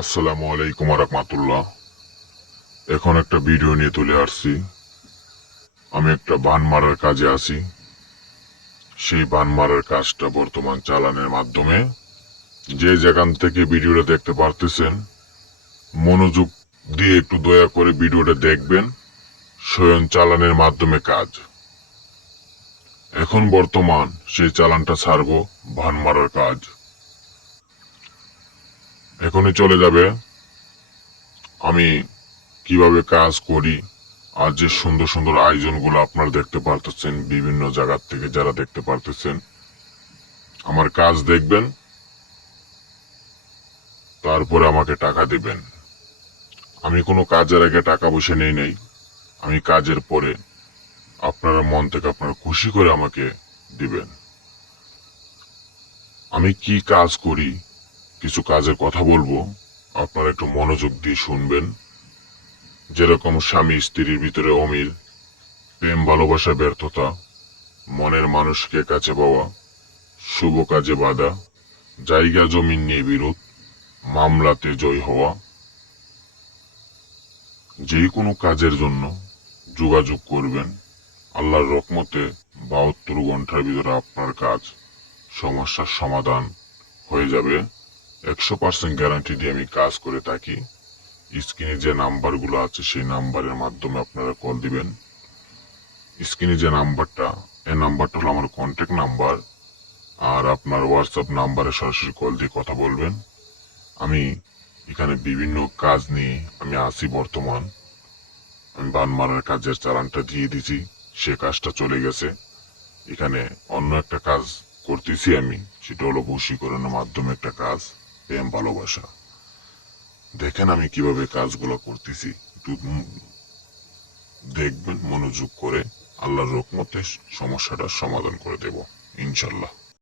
আসসালামু আলাইকুম রাহমাতুল্লাহ। এখন একটা ভিডিও নিয়ে তুলে আসছি। আমি একটা বান মারার কাজে আছি। সেই বান মারার কাজটা বর্তমান চালানের মাধ্যমে যে যেখান থেকে ভিডিওটা দেখতে পারতেছেন, মনোযোগ দিয়ে একটু দয়া করে ভিডিওটা দেখবেন। স্বয়ং চালানের মাধ্যমে কাজ। এখন বর্তমান সেই চালানটা ছাড়বো বান মারার কাজ। এখনই চলে যাবে আমি কিভাবে কাজ করি। আর যে সুন্দর সুন্দর আয়োজনগুলো আপনারা দেখতে পারতেছেন বিভিন্ন জায়গা থেকে, যারা দেখতে পারতেছেন আমার কাজ দেখবেন, তারপরে আমাকে টাকা দিবেন। আমি কোনো কাজের আগে টাকা পয়সা নেই নাই। আমি কাজের পরে আপনারা মন থেকে আপনারা খুশি করে আমাকে দিবেন। আমি কি কাজ করি, কিছু কাজের কথা বলবো, আপনারা একটু মনোযোগ দিয়ে শুনবেন। যেরকম স্বামী স্ত্রীর ভিতরে অমিল, প্রেম ভালোবাসা ব্যর্থতা, মনের মানুষকে কাছে পাওয়া, শুভ কাজে বাধা, জায়গা জমিন নিয়ে বিরোধ, মামলাতে জয় হওয়া, যে কোনো কাজের জন্য যোগাযোগ করবেন। আল্লাহর রহমতে 72 ঘন্টার ভিতরে আপনার কাজ সমস্যার সমাধান হয়ে যাবে। 100% গ্যারান্টি দিয়ে আমি কাজ করে থাকি। স্ক্রিনে যে নাম্বারগুলো আছে সেই নাম্বারের মাধ্যমে আপনারা কল দিবেন। স্ক্রিনে যে নাম্বারটা, এই নাম্বারটা হলো আমার কন্ট্যাক্ট নাম্বার। আর আপনার হোয়াটসঅ্যাপ নাম্বারে সরাসরি কল দিয়ে কথা বলবেন। আমি এখানে বিভিন্ন কাজ নিয়ে আমি আসি বর্তমান। আমি বান মারার কাজের চালানটা দিয়ে দিছি, সে কাজটা চলে গেছে। এখানে অন্য একটা কাজ করতেছি আমি, সেটা হলো বশীকরণের মাধ্যমে একটা কাজ, প্রেম ভালোবাসা। দেখেন আমি কিভাবে কাজগুলো করতেছি, একটু দেখবেন মনোযোগ করে। আল্লাহর রহমতে সমস্যাটার সমাধান করে দেব ইনশাল্লাহ।